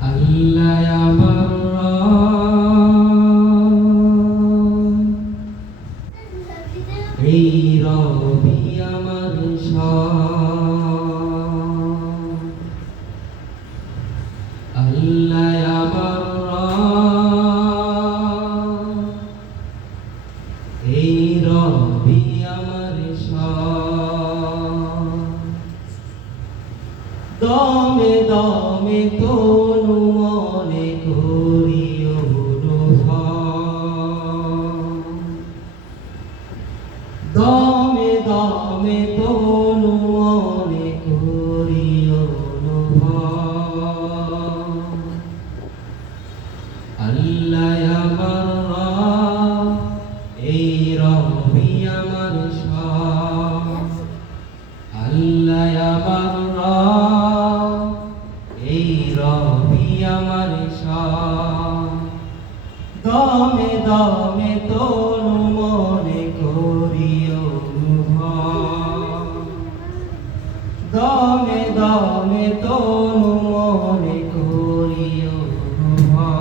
আল্লাহ আমার এই রবি আমার আল্লাহ আমার এই রবি আমার দমে দমে তনু মনে করি অনুভব দমে দমে তনু মনে করি অনুভব আল্লাহ আমার এই রবি আমার আল্লাহ আমার এই রবি আমার দমে দমে তনু মনে করি অনুভব দমে দমে তনু মনে করি অনুভব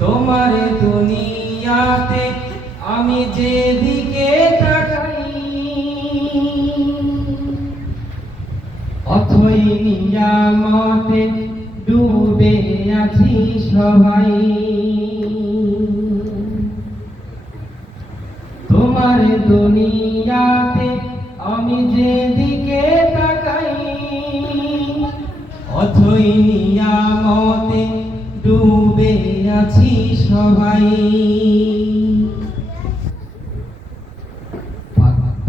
তোমার দুনিয়াতে আমি যেদিকে তাকাই অথই নিয়ামতে ডুবে আছি সবাই তোমার দুনিয়াতে আমি যেদিকে তাকাই অথই নিয়ামতে ডুবে আছি সবাই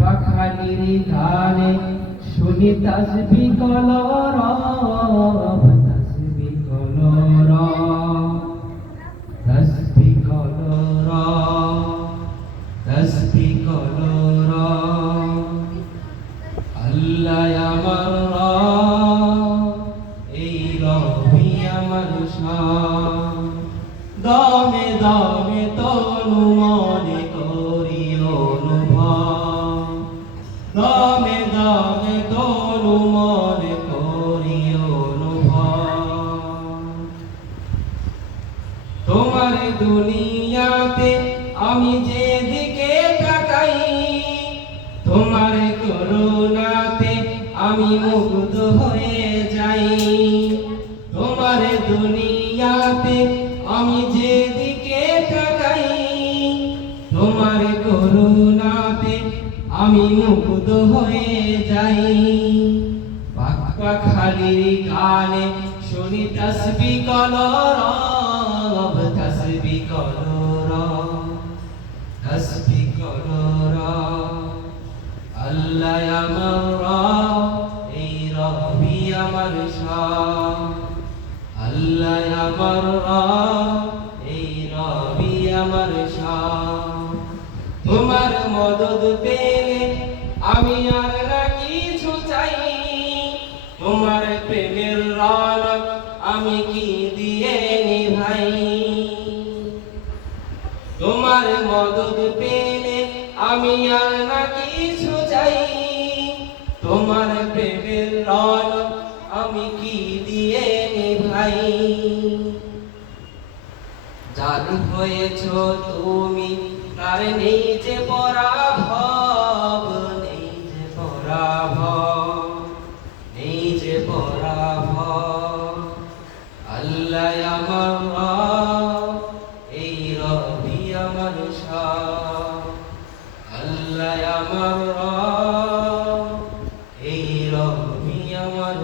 পাখালির গানে শুনি তাসবিহ কলরব তাসবিহ কলরব তাসবিহ কলরব তাসবিহ কলরব আল্লাহ আমার এই রবি আমার দমে দমে তনু মনে করি অনুভব দমে দমে তনু মনে করি অনুভব তোমার দুনিয়াতে আমি যেদিকে তাকাই তোমার করুণাতে আমি মুগ্ধ হয়ে যাই তোমার দুনিয়াতে আমি যেদিকে তাকাই তোমার করুণাতে আমি মুগ্ধ হয়ে যাই পাখালির গানে শুনি তাসবিহ কলরব তাসবিহ কলরব তাসবিহ কলরব আল্লাহ আমার এই রবি আমার আল্লাহ আমার এই রবি আমার তোমার মদদ পেলে আমি আর না কিছু চাই তোমার প্রেমের রওনক আমি কি দিয়ে নিভাই তোমার মদদ পেলে আমি আর না কিছু চাই তোমার প্রেমের রওনক আমি কি দিয়ে নিভাই জাদু হয়েছ তুমি তার নেই যে পরাভব নেই যে পরাভব নেই যে পরাভব আল্লাহ আমার এই রবি আমার আল্লাহ আমার এই রবি আমার